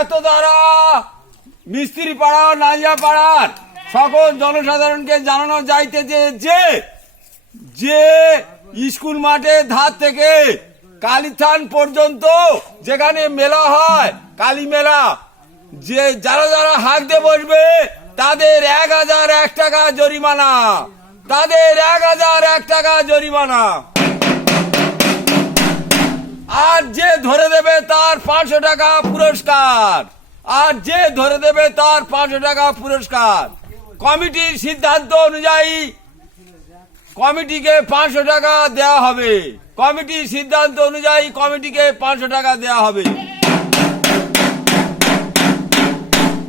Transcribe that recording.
এত দ্বারা মিস্ত্রি পাড়া নালিয়া পাড়ার সকল জনসাধারণকে জানানো যাইতেছে যে স্কুল মাঠে ধার থেকে কালীথান পর্যন্ত যেখানে মেলা হয় কালী মেলা, যে যারা যারা হাঁক দিয়ে বসবে তাদের 1001 টাকা জরিমানা, তাদের 1001 টাকা জরিমানা। আর যে ধরে দেবে তার 500 টাকা পুরস্কার, আর যে ধরে দেবে তার 500 টাকা পুরস্কার। কমিটির সিদ্ধান্ত অনুযায়ী কমিটিকে 500 টাকা দেওয়া হবে, কমিটির সিদ্ধান্ত অনুযায়ী কমিটিকে 500 টাকা দেওয়া হবে।